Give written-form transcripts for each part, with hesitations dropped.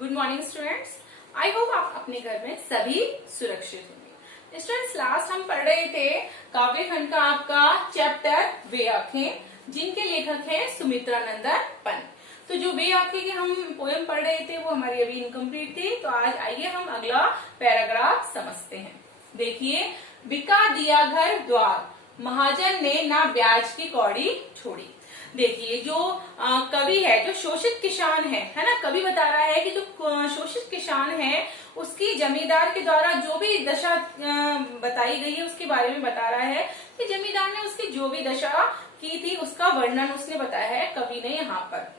Good morning students. I hope आप अपने घर में सभी सुरक्षित होंगे। स्टूडेंट्स, लास्ट हम पढ़ रहे थे काव्य खंड का आपका चैप्टर वे आंखें, जिनके लेखक हैं सुमित्रा नंदन पंत। तो जो वे आंखें की हम पोयम पढ़ रहे थे वो हमारी अभी इनकम्प्लीट थी। तो आज आइए हम अगला पैराग्राफ समझते हैं। देखिए, बिका दिया घर द्वार, महाजन ने ना ब्याज की कौड़ी छोड़ी। देखिए, जो कवि है, जो शोषित किसान है ना, कवि बता रहा है कि जो शोषित किसान है उसकी जमींदार के द्वारा जो भी दशा बताई गई है उसके बारे में बता रहा है कि जमींदार ने उसकी जो भी दशा की थी उसका वर्णन उसने बताया है कवि ने यहाँ पर।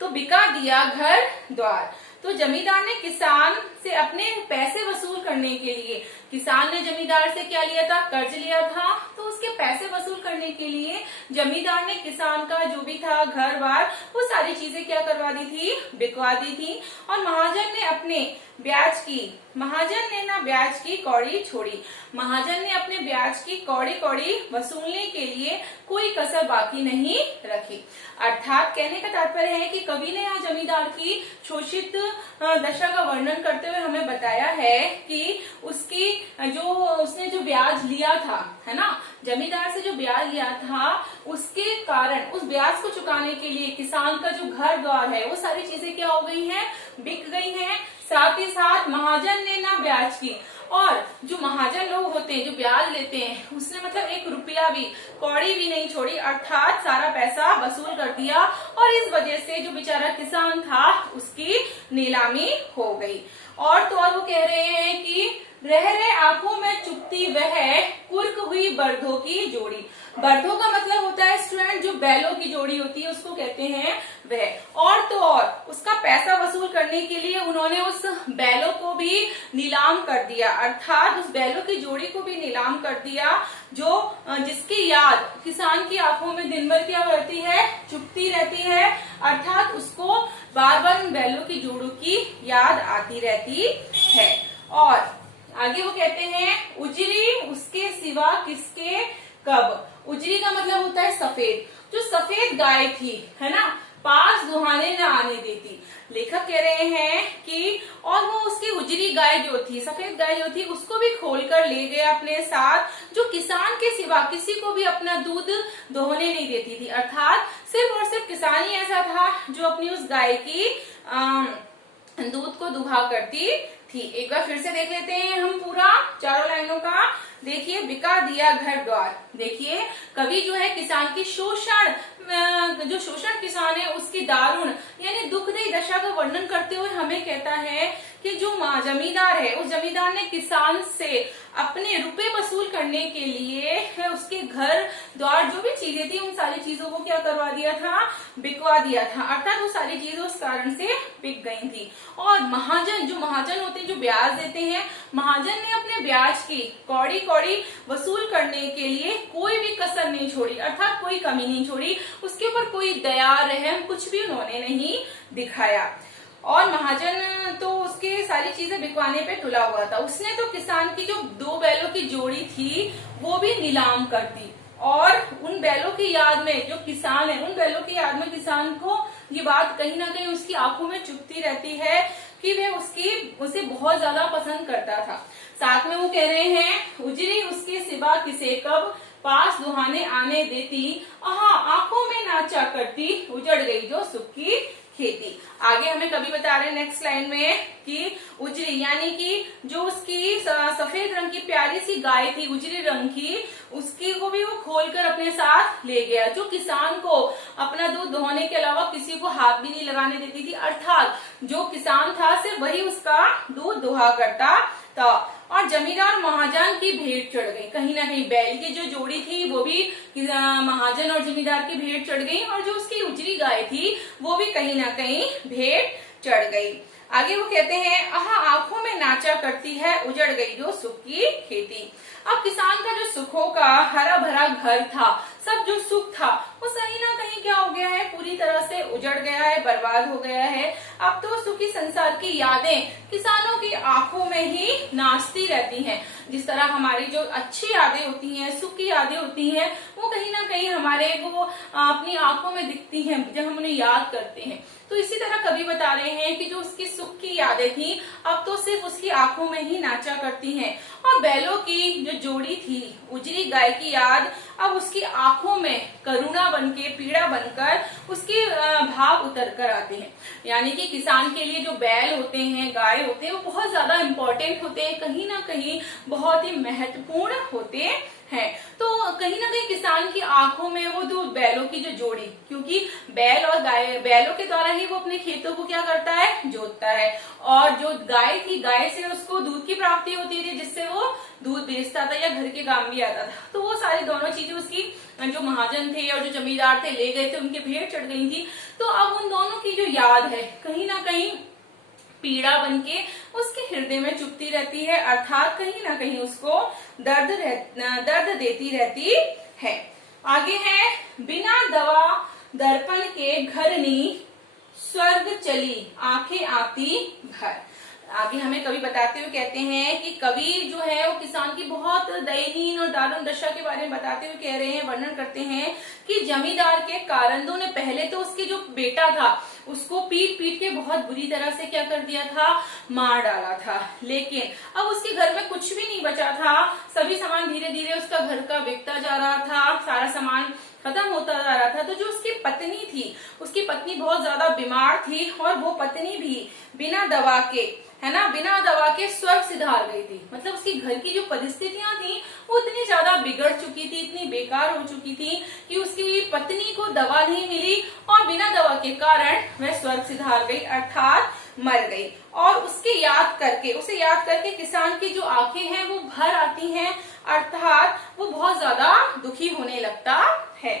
तो बिका दिया घर द्वार, तो जमींदार ने किसान से अपने पैसे वसूल करने के लिए, किसान ने जमींदार से क्या लिया था, कर्ज लिया था। तो उसके पैसे वसूल करने के लिए जमींदार ने किसान का जो भी था घर बार वो सारी चीजें क्या करवा दी थी, बिकवा दी थी। और महाजन ने अपने ब्याज की, महाजन ने ना ब्याज की कौड़ी छोड़ी, महाजन ने अपने ब्याज की कौड़ी वसूलने के लिए कोई कसर बाकी नहीं रखी। अर्थात कहने का तात्पर्य है कि कवि ने यहाँ जमींदार की शोषित दशा का वर्णन करते हुए हमें बताया है कि उसकी उसने जो ब्याज लिया था, है ना, जमींदार से जो ब्याज लिया था उसके कारण उस ब्याज को चुकाने के लिए किसान का जो घर द्वार है वो सारी चीजें क्या हो गई हैं, बिक गई हैं। साथ ही साथ महाजन ने ना ब्याज की, और जो महाजन लोग होते हैं जो ब्याज लेते हैं उसने मतलब एक रुपया भी, कौड़ी भी नहीं छोड़ी, अर्थात सारा पैसा वसूल कर दिया। और इस वजह से जो बेचारा किसान था उसकी नीलामी हो गई। और तो और वो कह रहे हैं कि रह रहे आंखों में चुपती वह कुर्क हुई बर्धों की जोड़ी। बर्धों का मतलब होता है स्टूडेंट जो बैलों की जोड़ी होती है उसको कहते हैं वह। और तो और उसका पैसा वसूल करने के लिए उन्होंने उस बैलों को भी नीलाम कर दिया, अर्थात उस बैलों की जोड़ी को भी नीलाम कर दिया, जो जिसकी याद किसान की आंखों में दिन भर क्या करती है, चुपती रहती है। अर्थात उसको बार बार उन बैलों की जोड़ों की याद आती रहती है। और आगे वो कहते हैं उजरी उसके सिवा किसके कब। उजरी का मतलब होता है सफेद, जो सफेद गाय थी, है ना, पास दुहाने न आने देती। लेखक कह रहे हैं कि और वो उसकी उजरी गाय जो थी, सफेद गाय जो थी, उसको भी खोलकर ले गया अपने साथ, जो किसान के सिवा किसी को भी अपना दूध दोहने नहीं देती थी। अर्थात सिर्फ और सिर्फ किसान ही ऐसा था जो अपनी उस गाय की दूध को दुहा करती थी। एक बार फिर से देख लेते हैं हम पूरा चारों लाइनों का। देखिए, बिका दिया घर द्वार। देखिए, कवि जो है किसान की जो शोषण किसान है उसकी दारुण यानी दुखदायी दशा का वर्णन करते हुए हमें कहता है कि जो जमींदार है उस जमींदार ने किसान से अपने रुपए वसूल करने के लिए उसके घर द्वार जो भी चीजें थी उन सारी चीजों को क्या करवा दिया था, बिकवा दिया था। अर्थात वो सारी चीजें उस कारण से बिक गई थी। और महाजन, जो महाजन होते हैं जो ब्याज देते हैं, महाजन ने अपने ब्याज की कौड़ी वसूल करने के लिए कोई भी कसर नहीं छोड़ी, अर्थात कोई कमी नहीं छोड़ी, उसके ऊपर कोई दया रहम कुछ भी उन्होंने नहीं दिखाया। और महाजन तो उसके सारी चीजें बिकवाने पे तुला हुआ था। उसने तो किसान की जो दो बैलों की जोड़ी थी वो भी नीलाम कर दी, और उन बैलों की याद में जो किसान है, उन बैलों की याद में किसान को ये बात कहीं ना कहीं उसकी आंखों में चुभती रहती है कि वह उसे बहुत ज्यादा पसंद करता था। साथ में वो कह रहे हैं उजरी उसके सिवा किसे कब, पास दुहाने आने देती, आंखों में नाचा करती, उजड़ गई जो सुख की खेती। आगे हमें कवि बता रहे हैं नेक्स्ट लाइन में कि उजरी यानी कि जो उसकी सफेद रंग की प्यारी सी गाय थी उजरी रंग की, उसकी को भी वो खोलकर अपने साथ ले गया, जो किसान को अपना दूध दोहने के अलावा किसी को हाथ भी नहीं लगाने देती थी। अर्थात जो किसान था सिर्फ वही उसका दूध दोहा करता था। और जमींदार महाजन की भेंट चढ़ गई, कहीं ना कहीं बैल की जो जोड़ी थी वो भी महाजन और जमींदार की भेंट चढ़ गई, और जो उसकी उजरी गाय थी वो भी कहीं ना कहीं भेंट चढ़ गई। आगे वो कहते हैं आंखों में नाचा करती है, उजड़ गई जो सुख की खेती। अब किसान का जो सुखों का हरा भरा घर था, सब जो सुख था वो कहीं ना कहीं क्या हो गया है, पूरी तरह से उजड़ गया है, बर्बाद हो गया है। अब तो सुखी संसार की यादें किसानों की आंखों में ही नाचती रहती हैं। जिस तरह हमारी जो अच्छी यादें होती हैं, सुख की यादें होती हैं, वो कहीं ना कहीं हमारे वो अपनी आंखों में दिखती हैं जब हम उन्हें याद करते हैं। तो इसी तरह कवि बता रहे हैं कि जो उसकी सुख की यादें थी अब तो सिर्फ उसकी आंखों में ही नाचा करती हैं। और बैलों की जो जोड़ी थी उजरी गाय की याद अब उसकी आंखों में करुणा बनके, पीड़ा बनकर उसके भाव उतर कर आते हैं। यानी कि किसान के लिए जो बैल होते हैं, गाय होते हैं, वो बहुत ज्यादा इंपॉर्टेंट होते हैं, कहीं ना कहीं बहुत ही महत्वपूर्ण होते हैं। तो कहीं ना कहीं किसान की आंखों में वो दो बैलों की जो जोड़ी, क्योंकि बैल और गाय, बैलों के द्वारा ही वो अपने खेतों को क्या करता है, जोतता है। और जो गाय थी, गाय से उसको दूध की प्राप्ति होती थी, जिससे वो दूध बेचता था या घर के काम भी आता था। तो वो सारी दोनों चीजें उसकी जो महाजन थे और जो जमींदार थे ले गए थे, उनके भेंट चढ़ गई थी। तो अब उन दोनों की जो याद है कहीं ना कहीं पीड़ा बनके उसके हृदय में चुभती रहती है, अर्थात कहीं ना कहीं उसको दर्द देती रहती है। आगे है, बिना दवा दर्पण के घरनी स्वर्ग चली आंखें आती भर। आगे हमें कवि बताते हुए कहते हैं कि कवि जो है वो किसान की बहुत दयनीय और दारुण दशा के बारे में बताते हुए कह रहे हैं, वर्णन करते हैं कि जमींदार के कारंदों ने पहले तो उसके जो बेटा था उसको पीट पीट के बहुत बुरी तरह से क्या कर दिया था, मार डाला था। लेकिन अब उसके घर में कुछ भी नहीं बचा था, सभी सामान धीरे धीरे उसका घर का बिकता जा रहा था, सारा सामान खत्म होता जा रहा था। तो जो उसकी पत्नी थी, उसकी पत्नी बहुत ज्यादा बीमार थी और वो पत्नी भी बिना दवा के, है ना, बिना दवा के स्वर्ग सिधार गई थी। मतलब उसकी घर की जो परिस्थितियां थी वो इतनी ज्यादा बिगड़ चुकी थी, इतनी बेकार हो चुकी थी कि उसकी पत्नी को दवा नहीं मिली और बिना दवा के कारण वह स्वर्ग सिधार गई, अर्थात मर गई। और उसे याद करके किसान की जो आंखें हैं वो भर आती हैं, अर्थात वो बहुत ज्यादा दुखी होने लगता है।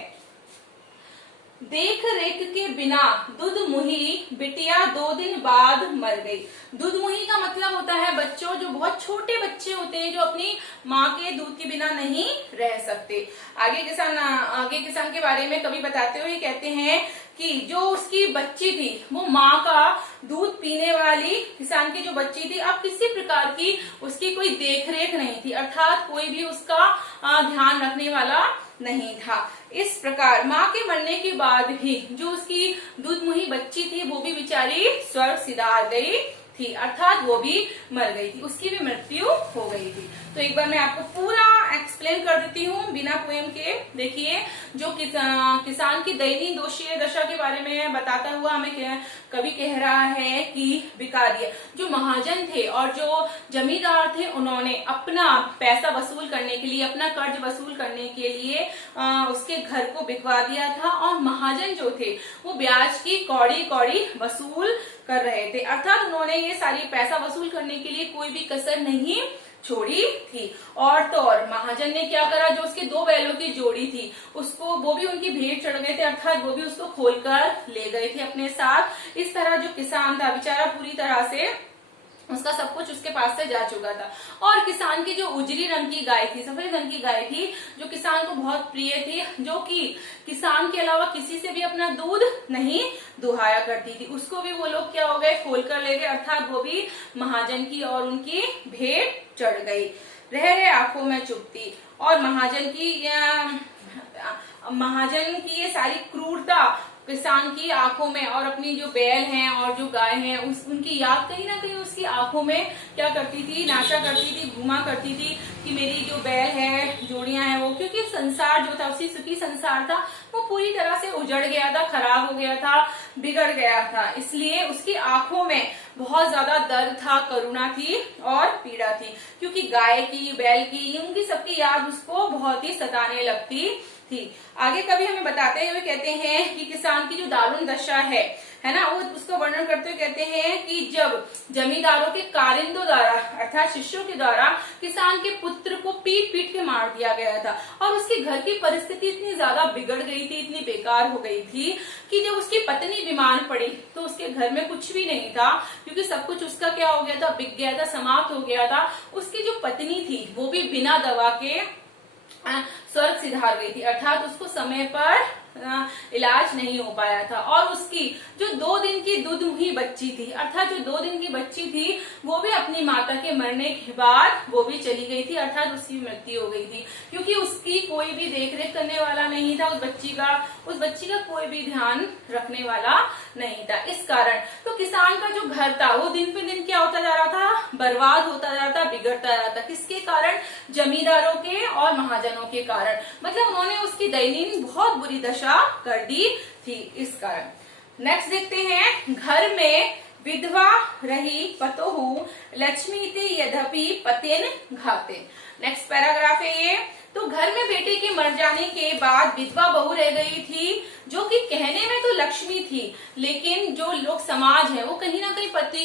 देख रेख के बिना दूध मुही बिटिया 2 दिन बाद मर गई। दूध मुही का मतलब होता है बच्चों, जो बहुत छोटे बच्चे होते हैं जो अपनी माँ के दूध के बिना नहीं रह सकते। आगे किसान के बारे में कवि बताते हुए कहते हैं कि जो उसकी बच्ची थी वो माँ का दूध पीने वाली किसान की जो बच्ची थी, अब किसी प्रकार की उसकी कोई देखरेख नहीं थी, अर्थात कोई भी उसका ध्यान रखने वाला नहीं था। इस प्रकार माँ के मरने के बाद भी जो उसकी दूधमुही बच्ची थी वो भी बेचारी स्वर्ग सिधार गई थी, अर्थात वो भी मर गई थी, उसकी भी मृत्यु हो गई थी। तो एक बार मैं आपको पूरा एक्सप्लेन कर देती हूँ बिना पोएम के। देखिए, जो किसान की दयनीय दोषीय दशा के बारे में बताता हुआ हमें कवि कह रहा है कि भिखारी, जो महाजन थे और जो जमींदार थे, उन्होंने अपना पैसा वसूल करने के लिए, अपना कर्ज वसूल करने के लिए उसके घर को बिकवा दिया था और महाजन जो थे वो ब्याज की कौड़ी कौड़ी वसूल कर रहे थे, अर्थात उन्होंने ये सारी पैसा वसूल करने के लिए कोई भी कसर नहीं छोड़ी थी। और तो और महाजन ने क्या करा, जो उसके 2 बैलों की जोड़ी थी उसको, वो भी उनकी भेंट चढ़ गए थे, अर्थात वो भी उसको खोलकर ले गए थे अपने साथ। इस तरह जो किसान था बेचारा पूरी तरह से उसका सब कुछ उसके पास से जा चुका था। और किसान की जो उजरी रंग की गाय थी, सफेद रंग की गाय थी, जो किसान को बहुत प्रिय थी, जो कि किसान के अलावा किसी से भी अपना दूध नहीं दुहाया करती थी, उसको भी वो लोग क्या हो गए, खोल कर ले गए, अर्थात वो भी महाजन की और उनकी भेंट चढ़ गई। रह आंखों में चुभती, और महाजन की ये सारी क्रूरता किसान की आंखों में, और अपनी जो बैल हैं और जो गाय हैं उनकी याद कहीं ना कहीं उसकी आंखों में क्या करती थी, नाचा करती थी, घुमा करती थी कि मेरी जो बैल है, जोड़ियां हैं वो, क्योंकि संसार जो था, उसी सुखी संसार था, वो पूरी तरह से उजड़ गया था, खराब हो गया था, बिगड़ गया था। इसलिए उसकी आंखों में बहुत ज्यादा दर्द था, करुणा थी और पीड़ा थी, क्योंकि गाय की, बैल की, उनकी सबकी याद उसको बहुत ही सताने लगती थी। आगे कभी हमें बताते हुए कहते हैं कि किसान की जो दारुण दशा है ना, वो उसको वर्णन करते हुए कहते हैं कि जब जमींदारों के कारिंदों द्वारा, अर्थात शिष्यों के द्वारा किसान के पुत्र को पीट पीट के मार दिया गया था, और उसके घर की परिस्थिति इतनी ज्यादा बिगड़ गई थी, इतनी बेकार हो गई थी कि जब उसकी पत्नी बीमार पड़ी तो उसके घर में कुछ भी नहीं था, क्योंकि सब कुछ उसका क्या हो गया था, बिक गया था, समाप्त हो गया था। उसकी जो पत्नी थी वो भी बिना दवा के स्वर्ग सिधार गई थी, अर्थात उसको समय पर इलाज नहीं हो पाया था। और उसकी जो 2 दिन की दूध हुई बच्ची थी, अर्थात जो 2 दिन की बच्ची थी, वो भी अपनी माता के मरने के बाद वो भी चली गई थी, अर्थात उसकी मृत्यु हो गई थी, क्योंकि उसकी कोई भी देख रेख करने वाला नहीं था, उस बच्ची का कोई भी ध्यान रखने वाला नहीं था। इस कारण तो किसान का जो घर था वो दिन पे दिन क्या होता जा रहा था, बर्बाद होता जा रहा था, बिगड़ता जा रहा था। किसके कारण? जमींदारों के और महाजनों के कारण। मतलब उन्होंने उसकी दयनीय बहुत बुरी दशा कर दी थी इस कारण। नेक्स्ट देखते हैं, घर में विधवा रही पतोहु लक्ष्मी ते यद्यपि पतेन घाते। नेक्स्ट पैराग्राफ है ये। तो घर में बेटे के मर जाने के बाद विधवा बहू रह गई थी, जो कि कहने में तो लक्ष्मी थी, लेकिन जो लोग समाज है वो कहीं ना कहीं पति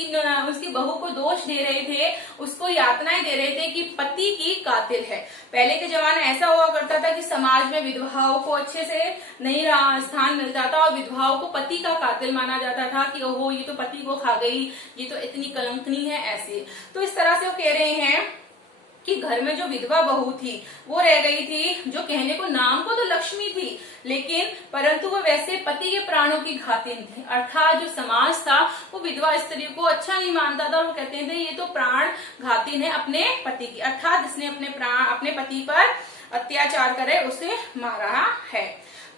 उसकी बहू को दोष दे रहे थे, उसको यातनाएं दे रहे थे कि पति की कातिल है। पहले के जमाने ऐसा हुआ करता था कि समाज में विधवाओं को अच्छे से नहीं स्थान मिलता था और विधवाओं को पति का कातिल माना जाता था कि ओहो ये तो पति को खा गई, ये तो इतनी कलंकनी है, ऐसे। तो इस तरह से वो कह रहे हैं कि घर में जो विधवा बहू थी वो रह गई थी, जो कहने को नाम को तो लक्ष्मी थी, लेकिन परंतु वो वैसे पति के प्राणों की घातिन थी। अर्थात जो समाज था वो विधवा स्त्री को अच्छा नहीं मानता था और वो कहते थे ये तो प्राण घातिन है अपने पति की, अर्थात जिसने अपने पति पर अत्याचार करे उसे मारा है।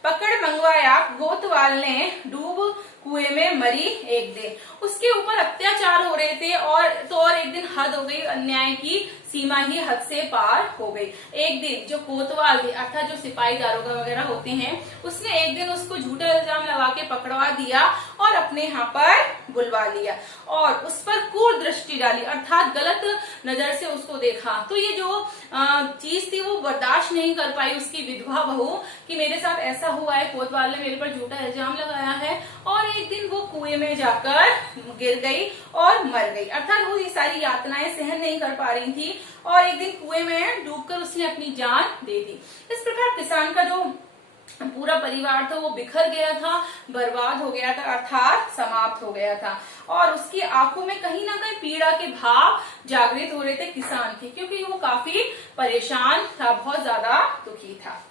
पकड़ मंगवाया गोतवाल ने, डूब कुएं में मरी एक दिन। उसके ऊपर अत्याचार हो रहे थे और एक दिन हद हो गई, अन्याय की सीमा ही हद से पार हो गई। एक दिन जो कोतवाल थे, अर्थात जो सिपाही दारोगा वगैरह होते हैं, उसने एक दिन उसको झूठा इल्जाम लगा के पकड़वा दिया और अपने यहाँ पर बुलवा लिया और उस पर क्रूर दृष्टि डाली, अर्थात गलत नजर से उसको देखा। तो ये जो चीज थी वो बर्दाश्त नहीं कर पाई उसकी विधवा बहू कि मेरे साथ ऐसा हुआ है, कोतवाल ने मेरे पर झूठा इल्जाम लगाया है, और एक दिन वो कुएं में जाकर गिर गई और मर गई। अर्थात वो ये सारी यातनाएं सहन नहीं कर पा रही थी और एक दिन कुएं में डूबकर उसने अपनी जान दे दी। इस प्रकार किसान का जो पूरा परिवार था वो बिखर गया था, बर्बाद हो गया था, अर्थात समाप्त हो गया था। और उसकी आंखों में कहीं ना कहीं पीड़ा के भाव जागृत हो रहे थे किसान के, क्योंकि वो काफी परेशान था, बहुत ज्यादा दुखी था।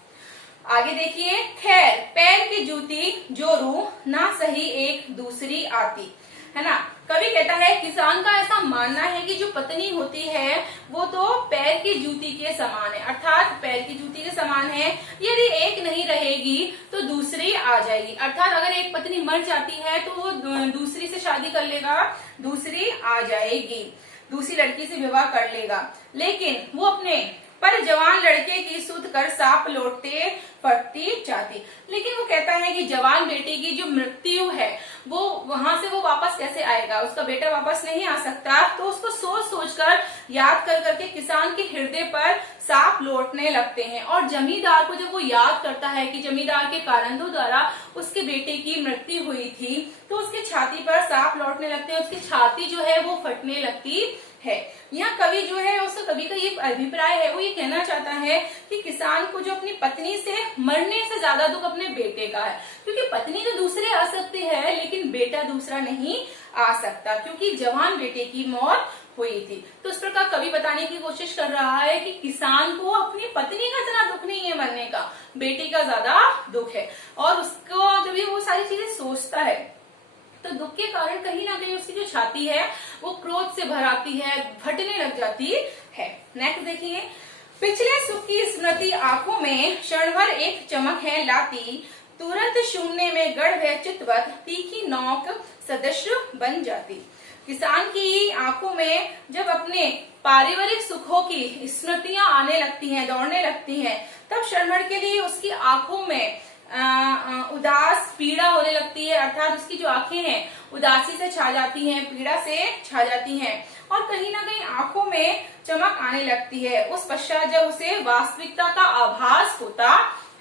आगे देखिए, खैर पैर की जूती जोरू ना सही एक दूसरी आती, है ना। कवि कहता है किसान का ऐसा मानना है कि जो पत्नी होती है वो तो पैर की जूती के समान है, अर्थात पैर की जूती के समान है। यदि एक नहीं रहेगी तो दूसरी आ जाएगी, अर्थात अगर एक पत्नी मर जाती है तो वो दूसरी से शादी कर लेगा, दूसरी आ जाएगी, दूसरी लड़की से विवाह कर लेगा। लेकिन वो अपने पर जवान लड़के की सुध कर साप लौटते फटती चाहती। लेकिन वो कहता है कि जवान बेटे की जो मृत्यु है वो वहां से वो वापस कैसे आएगा, उसका बेटा वापस नहीं आ सकता। तो उसको सोच सोच कर, याद कर करके किसान के हृदय पर सांप लौटने लगते हैं। और जमींदार को जब वो याद करता है कि जमींदार के कारणों द्वारा उसके बेटे की मृत्यु हुई थी, तो उसकी छाती पर सांप लौटने लगते हैं, उसकी छाती जो है वो फटने लगती है। यहाँ कवि जो है उसका कवि का ये अभिप्राय है, वो ये कहना चाहता है कि किसान को जो अपनी पत्नी से मरने से ज्यादा दुख अपने बेटे का है, क्योंकि पत्नी तो दूसरे आ सकती है लेकिन बेटा दूसरा नहीं आ सकता, क्योंकि जवान बेटे की मौत हुई थी। तो इस प्रकार कवि बताने की कोशिश कर रहा है कि किसान को अपनी पत्नी का इतना दुख नहीं है मरने का, बेटे का ज्यादा दुख है। और उसको जब ये वो सारी चीजें सोचता है तो दुख के कारण कहीं ना कहीं उसकी जो छाती है वो क्रोध से भर आती है, फटने लग जाती है। नेक्स्ट देखिए, पिछले सुख की स्मृति आंखों में क्षण भर एक चमक है लाती, तुरंत शून्य में गढ़ व चितवत तीखी नौक सदृश बन जाती। किसान की आंखों में जब अपने पारिवारिक सुखों की स्मृतियां आने लगती हैं, दौड़ने लगती हैं, तब क्षण भर के लिए उसकी आंखों में उदास पीड़ा होने लगती है, अर्थात उसकी जो आंखें हैं उदासी से छा जाती हैं, पीड़ा से छा जाती हैं और कहीं ना कहीं आंखों में चमक आने लगती है। उस पश्चात जब उसे वास्तविकता का आभास होता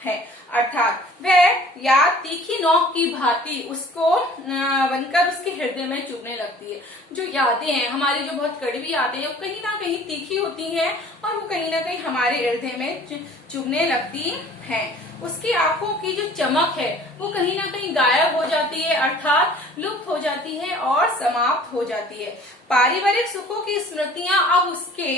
है, अर्थात वह याद तीखी नोक की भांति उसको बनकर उसके हृदय में चुभने लगती है। जो यादें हैं हमारी, जो बहुत कड़वी यादें हैं, वो कहीं ना कहीं तीखी होती हैं और वो कहीं ना कहीं हमारे हृदय में चुभने लगती हैं। उसकी आंखों की जो चमक है वो कहीं ना कहीं गायब हो जाती है, अर्थात लुप्त हो जाती है और समाप्त हो जाती है। पारिवारिक सुखों की स्मृतियां अब उसके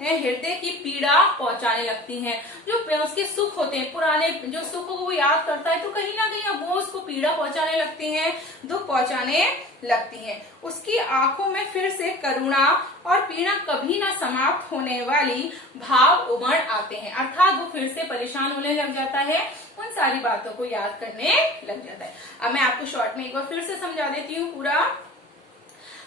हृदय की पीड़ा पहुंचाने लगती हैं। जो उसके सुख होते हैं, पुराने जो सुखों को वो याद करता है, तो कहीं ना कहीं अब वो उसको पीड़ा पहुंचाने लगती हैं, दुख पहुंचाने लगती हैं। उसकी आंखों में फिर से करुणा और पीड़ा कभी ना समाप्त होने वाली भाव उमड़ आते हैं, अर्थात वो फिर से परेशान होने लग जाता है, उन सारी बातों को याद करने लग जाता है। अब मैं आपको शॉर्ट में एक बार फिर से समझा देती हूँ पूरा।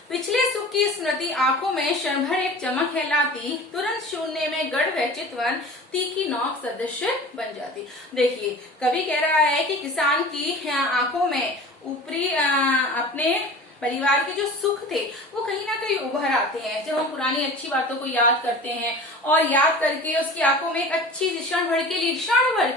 पिछले सुख की स्मृति आंखों में क्षण भर एक चमक फैलाती, तुरंत शून्य में गढ़ वह चितवन तीखी नोक सदृश बन जाती। देखिए, कवि कह रहा है कि किसान की आंखों में ऊपरी अपने परिवार के जो सुख थे वो कहीं ना कहीं उभर आते हैं जब हम पुरानी अच्छी बातों को याद करते हैं, और याद करके उसकी आंखों में एक अच्छी क्षण भर के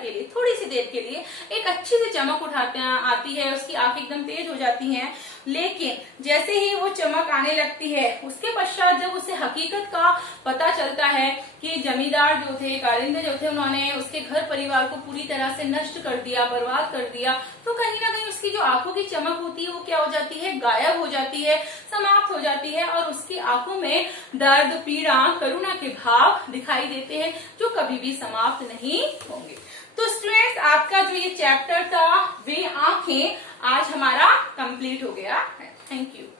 लिए थोड़ी सी देर के लिए एक अच्छी सी चमक उठाते आती है, उसकी आंखें एकदम तेज हो जाती हैं। लेकिन जैसे ही वो चमक आने लगती है, उसके पश्चात जब उसे हकीकत का पता चलता है कि जमींदार जो थे, कारिंदे जो थे, उन्होंने उसके घर परिवार को पूरी तरह से नष्ट कर दिया, बर्बाद कर दिया, तो कहीं ना कहीं उसकी जो आंखों की चमक होती है वो क्या हो जाती है, गायब हो जाती है, समाप्त हो जाती है, और उसकी आंखों में दर्द, पीड़ा, करुणा के भाव दिखाई देते हैं जो कभी भी समाप्त नहीं होंगे। तो स्टूडेंट्स, आपका जो ये चैप्टर था वे आंखें आज हमारा कंप्लीट हो गया है। Thank you.